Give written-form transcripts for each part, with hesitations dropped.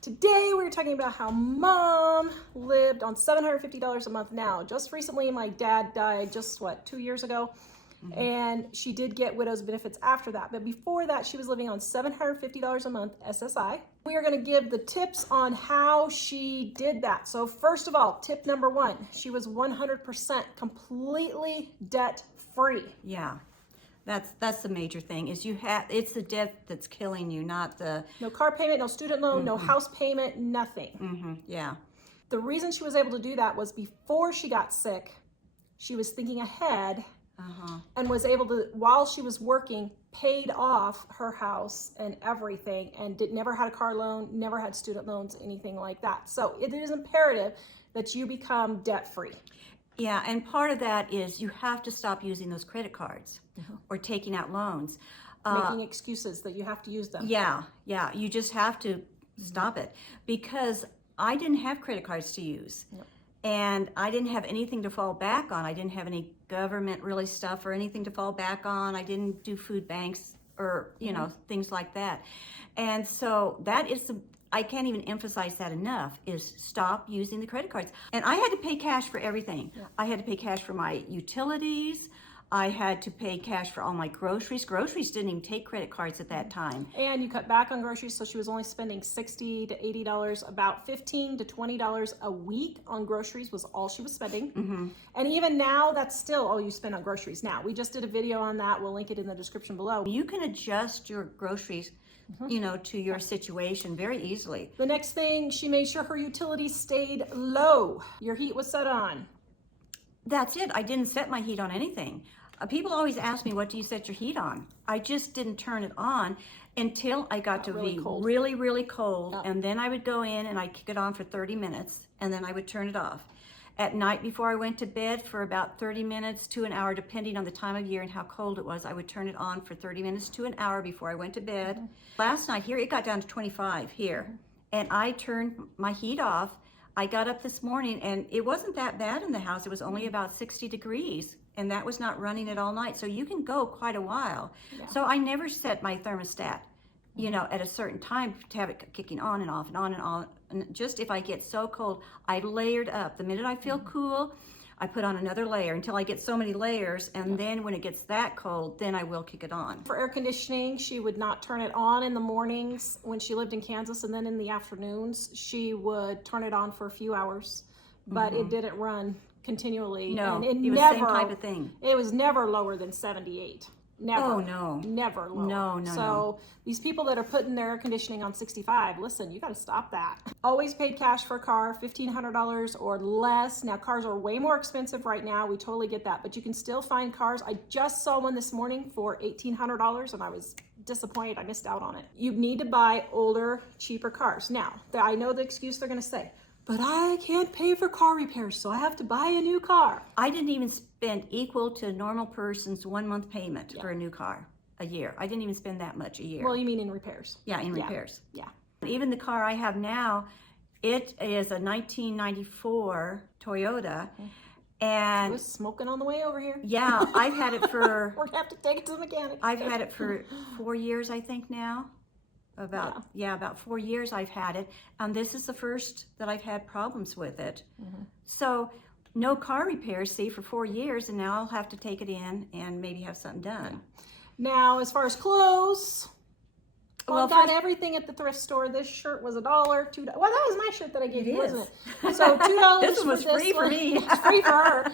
Today we're talking about how mom lived on $750 a month now. Just recently my dad died just 2 years ago, and she did get widow's benefits after that. But before that she was living on $750 a month SSI. We are going to give the tips on how she did that. So first of all, tip number 1, she was 100% completely debt free. Yeah. That's the major thing is it's the debt that's killing you, not the... No car payment, no student loan, no house payment, nothing. Yeah. The reason she was able to do that was before she got sick, she was thinking ahead and was able to, while she was working, paid off her house and everything, and never had a car loan, never had student loans, anything like that. So it is imperative that you become debt free. Yeah, and part of that is you have to stop using those credit cards or taking out loans. Making excuses that you have to use them. Yeah, you just have to stop it, because I didn't have credit cards to use. And I didn't have anything to fall back on. I didn't have any government really stuff or anything to fall back on. I didn't do food banks or, things like that. And so that is I can't even emphasize that enough, is stop using the credit cards. And I had to pay cash for everything. I had to pay cash for my utilities. I had to pay cash for all my groceries. Groceries didn't even take credit cards at that time. And you cut back on groceries, so she was only spending $60 to $80, about $15 to $20 a week on groceries was all she was spending. And even now, that's still all you spend on groceries now. We just did a video on that. We'll link it in the description below. You can adjust your groceries to your situation very easily. The next thing, she made sure her utilities stayed low. Your heat was set on. That's it. I didn't set my heat on anything. People always ask me, what do you set your heat on? I just didn't turn it on until I got to really be cold. really cold. And then I would go in and I'd kick it on for 30 minutes and then I would turn it off. At night before I went to bed, for about 30 minutes to an hour, depending on the time of year and how cold it was, I would turn it on for 30 minutes to an hour before I went to bed. Last night here, it got down to 25 here, and I turned my heat off. I got up this morning and it wasn't that bad in the house. It was only about 60 degrees, and that was not running it all night. So you can go quite a while. So I never set my thermostat, at a certain time to have it kicking on and off and on and on. And just if I get so cold, I layered up. The minute I feel cool, I put on another layer until I get so many layers, and then when it gets that cold, then I will kick it on. For air conditioning, she would not turn it on in the mornings when she lived in Kansas, and then in the afternoons, she would turn it on for a few hours, but it didn't run continually. No, and it was the same type of thing. It was never lower than 78. Never. Oh, no. Never lower. No. So these people that are putting their air conditioning on 65, listen, you got to stop that. Always paid cash for a car, $1,500 or less. Now, cars are way more expensive right now. We totally get that, but you can still find cars. I just saw one this morning for $1,800, and I was disappointed I missed out on it. You need to buy older, cheaper cars. Now, I know the excuse they're going to say, but I can't pay for car repairs, so I have to buy a new car. I didn't even spend equal to a normal person's 1 month payment for a new car a year. I didn't even spend that much a year. Well, you mean in repairs? Yeah, in repairs. Yeah. Even the car I have now, it is a 1994 Toyota. And it was smoking on the way over here. Yeah, I've had it for... We're gonna have to take it to the mechanic. I've had it for 4 years, I think now. About 4 years I've had it, and this is the first that I've had problems with it. So no car repairs, see, for 4 years, and now I'll have to take it in and maybe have something done. Now, as far as clothes, well, I got everything at the thrift store. This shirt was $1, $2. Well, that was my shirt that I gave you, wasn't it? So $2 This one was free for me. It's free for her.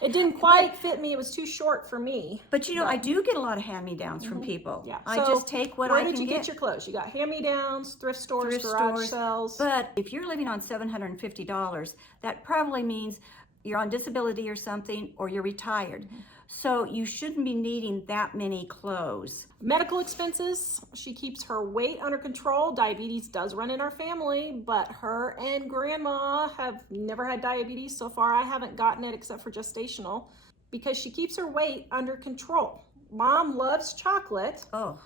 It didn't quite fit me. It was too short for me. But I do get a lot of hand-me-downs from people. Yeah. I just take what I can get. Where did you get your clothes? You got hand-me-downs, thrift stores, garage sales. But if you're living on $750, that probably means you're on disability or something, or you're retired. So you shouldn't be needing that many clothes. Medical expenses, she keeps her weight under control. Diabetes does run in our family, but her and grandma have never had diabetes. So far, I haven't gotten it except for gestational, because she keeps her weight under control. Mom loves chocolate. Oh.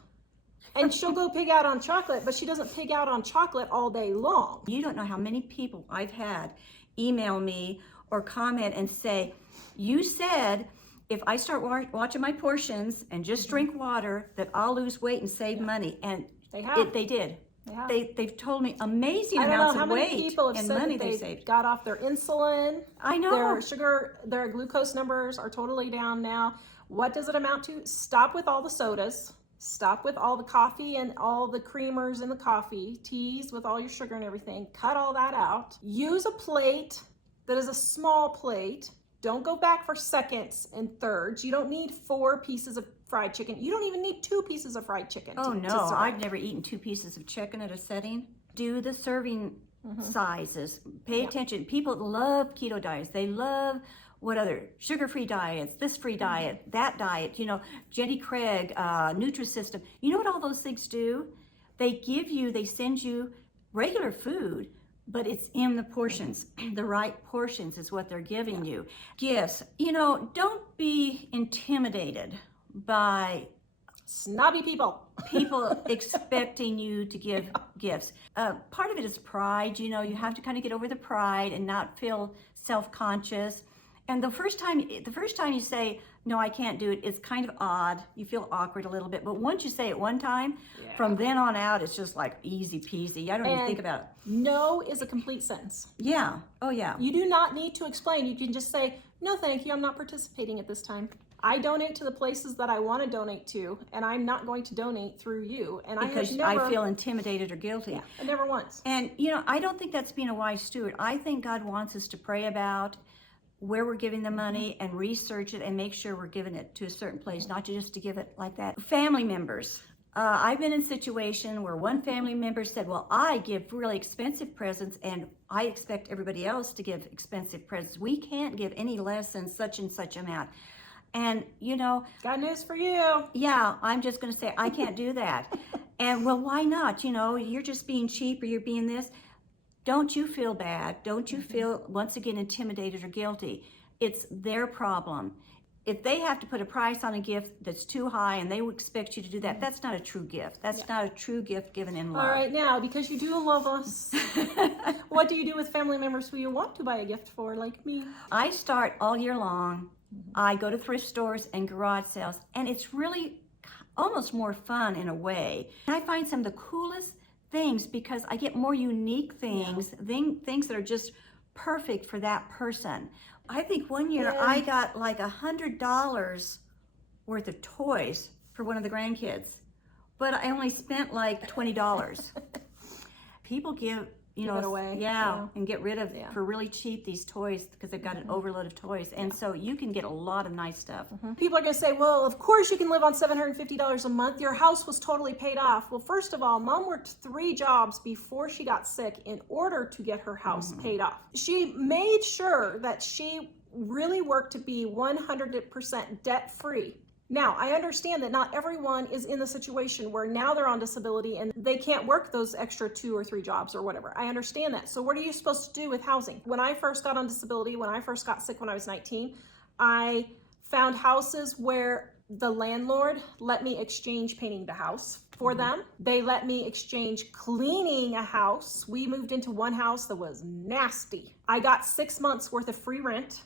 And she'll go pig out on chocolate, but she doesn't pig out on chocolate all day long. You don't know how many people I've had email me or comment and say, you said if I start watching my portions and just drink water, that I'll lose weight and save money. And they have. They did. Yeah. They've told me amazing I don't know amounts how of many weight people have and said money that they've they saved. got off their insulin. I know. Their sugar, their glucose numbers are totally down now. What does it amount to? Stop with all the sodas. Stop with all the coffee and all the creamers in the coffee, teas with all your sugar and everything. Cut all that out. Use a plate that is a small plate. Don't go back for seconds and thirds. You don't need 4 pieces of fried chicken. You don't even need 2 pieces of fried chicken. Oh to no, serve. I've never eaten 2 pieces of chicken at a setting. Do the serving sizes. Pay attention. People love keto diets. They love what other sugar-free diets, this free diet, that diet, you know, Jenny Craig, Nutrisystem. You know what all those things do? They send you regular food, but it's in the portions. The right portions is what they're giving you. Gifts, you know, don't be intimidated by snobby people. people expecting you to give gifts. Part of it is pride. You know, you have to kind of get over the pride and not feel self-conscious. And the first time you say, no, I can't do it, it's kind of odd. You feel awkward a little bit. But once you say it one time, from then on out, it's just like easy peasy. I don't even think about it. No is a complete sentence. Yeah. Oh, yeah. You do not need to explain. You can just say, no, thank you. I'm not participating at this time. I donate to the places that I want to donate to, and I'm not going to donate through you. And Because I feel intimidated or guilty. Yeah, never once. And, you know, I don't think that's being a wise steward. I think God wants us to pray about where we're giving the money and research it and make sure we're giving it to a certain place, not just to give it like that. Family members. I've been in a situation where one family member said, well, I give really expensive presents and I expect everybody else to give expensive presents. We can't give any less than such and such amount. And, you know, got news for you. Yeah, I'm just going to say, I can't do that. And, well, why not? You know, you're just being cheap or you're being this. Don't you feel bad. Don't you feel, once again, intimidated or guilty. It's their problem. If they have to put a price on a gift that's too high and they expect you to do that, that's not a true gift. That's not a true gift given in love. All right, now, because you do love us, what do you do with family members who you want to buy a gift for, like me? I start all year long. I go to thrift stores and garage sales, and it's really almost more fun in a way. I find some of the coolest things because I get more unique things, things that are just perfect for that person. I think one year I got like $100 worth of toys for one of the grandkids, but I only spent like $20. People give Give it away. And get rid of for really cheap these toys because they've got an overload of toys, and so you can get a lot of nice stuff. People are going to say, well, of course you can live on $750 a month. Your house was totally paid off. Well, first of all, Mom worked 3 jobs before she got sick in order to get her house paid off. She made sure that she really worked to be 100% debt free. Now, I understand that not everyone is in the situation where now they're on disability and they can't work those extra 2 or 3 jobs or whatever. I understand that. So what are you supposed to do with housing? When I first got on disability, when I first got sick when I was 19, I found houses where the landlord let me exchange painting the house for them. They let me exchange cleaning a house. We moved into one house that was nasty. I got 6 months worth of free rent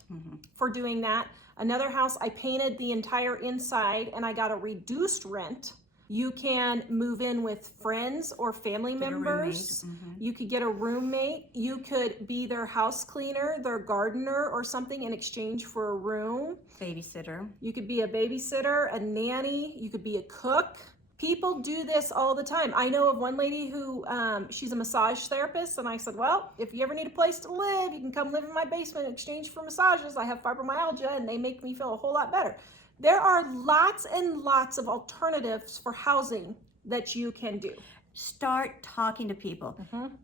for doing that. Another house, I painted the entire inside and I got a reduced rent. You can move in with friends or family members. You could get a roommate. You could be their house cleaner, their gardener or something in exchange for a room. Babysitter. You could be a babysitter, a nanny. You could be a cook. People do this all the time. I know of one lady who, she's a massage therapist, and I said, well, if you ever need a place to live, you can come live in my basement in exchange for massages. I have fibromyalgia, and they make me feel a whole lot better. There are lots and lots of alternatives for housing that you can do. Start talking to people.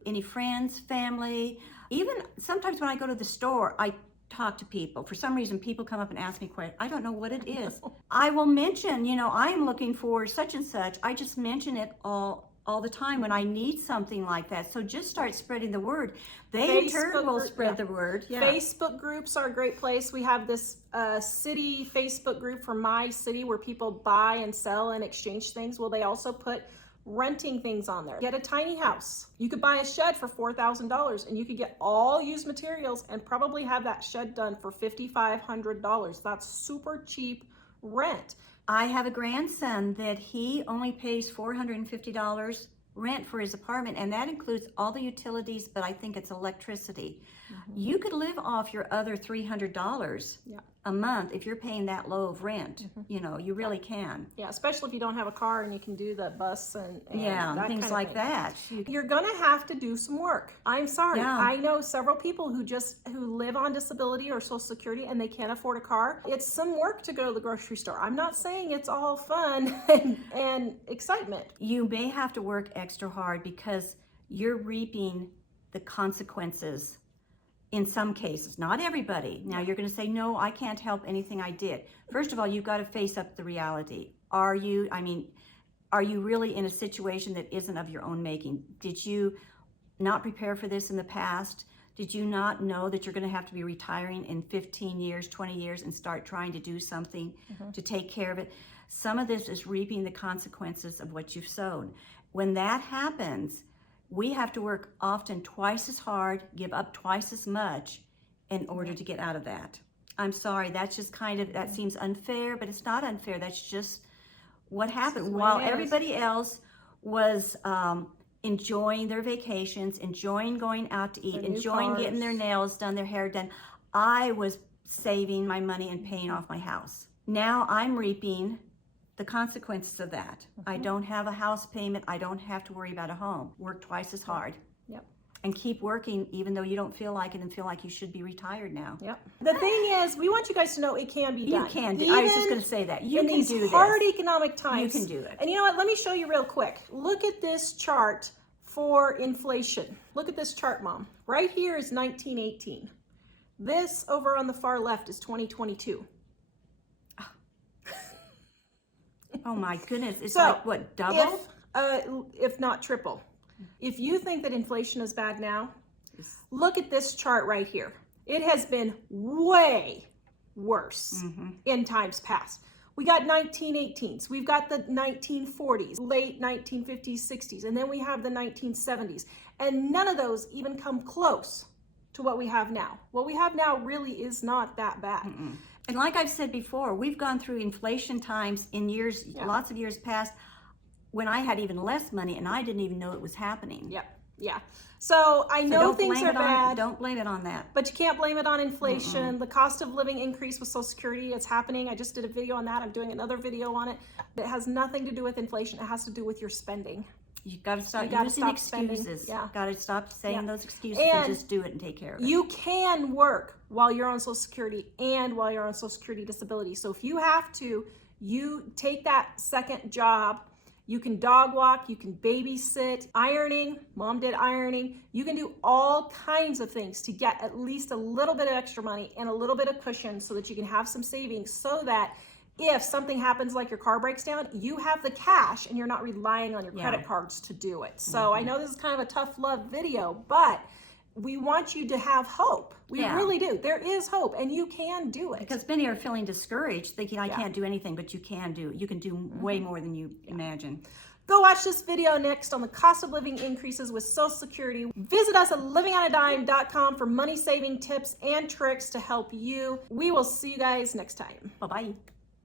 Any friends, family. Even sometimes when I go to the store, I talk to people. For some reason, people come up and ask me questions. I don't know what it is. I will mention, you know, I'm looking for such and such. I just mention it all the time when I need something like that. So just start spreading the word. They in turn will spread the word. Facebook groups are a great place. We have this city Facebook group for my city where people buy and sell and exchange things. Well, they also put renting things on there. Get a tiny house. You could buy a shed for $4,000 and you could get all used materials and probably have that shed done for $5,500. That's super cheap rent. I have a grandson that he only pays $450 rent for his apartment, and that includes all the utilities, but I think it's electricity. You could live off your other $300 a month if you're paying that low of rent. You know, you really can. Yeah, especially if you don't have a car and you can do the bus and that things kind of like thing. that. You're gonna have to do some work. I'm sorry. Yeah. I know several people who live on disability or Social Security and they can't afford a car. It's some work to go to the grocery store. I'm not saying it's all fun and excitement. You may have to work extra hard because you're reaping the consequences in some cases, not everybody. Now you're going to say, no, I can't help anything I did. First of all, you've got to face up the reality. Are you really in a situation that isn't of your own making? Did you not prepare for this in the past? Did you not know that you're going to have to be retiring in 15 years, 20 years and start trying to do something to take care of it? Some of this is reaping the consequences of what you've sown. When that happens, we have to work often twice as hard, give up twice as much in order to get out of that. I'm sorry, that's just that seems unfair, but it's not unfair. That's just what happened. While everybody else was enjoying their vacations, enjoying going out to eat, enjoying getting their nails done, their hair done, I was saving my money and paying off my house. Now I'm reaping the consequences of that. I don't have a house payment. I don't have to worry about a home. Work twice as hard. Yep. And keep working even though you don't feel like it and feel like you should be retired now. Yep. The thing is, we want you guys to know it can be done. You can do. I was just going to say that. You can do this. In these hard economic times. You can do it. And you know what? Let me show you real quick. Look at this chart for inflation. Look at this chart, Mom. Right here is 1918. This over on the far left is 2022. Oh my goodness, it's like what, double? If not triple. If you think that inflation is bad now, look at this chart right here. It has been way worse in times past. We got 1918s, we've got the 1940s, late 1950s, 60s, and then we have the 1970s. And none of those even come close to what we have now. What we have now really is not that bad. And like I've said before, we've gone through inflation times in years, lots of years past, when I had even less money and I didn't even know it was happening. Yep. Yeah. So I know things are bad. Don't blame it on that. But you can't blame it on inflation. The cost of living increase with Social Security, it's happening. I just did a video on that. I'm doing another video on it. It has nothing to do with inflation. It has to do with your spending. You've got to stop using excuses. Got to stop saying those excuses and just do it and take care of it. You can work while you're on Social Security and while you're on Social Security disability. So if you have to, you take that second job. You can dog walk, you can babysit, ironing. Mom did ironing. You can do all kinds of things to get at least a little bit of extra money and a little bit of cushion so that you can have some savings so that if something happens like your car breaks down, you have the cash and you're not relying on your credit cards to do it. So I know this is kind of a tough love video, but we want you to have hope. We really do. There is hope and you can do it. Because many are feeling discouraged, thinking I can't do anything, but you can do. You can do way more than you imagine. Go watch this video next on the cost of living increases with Social Security. Visit us at livingonadime.com for money saving tips and tricks to help you. We will see you guys next time. Bye-bye.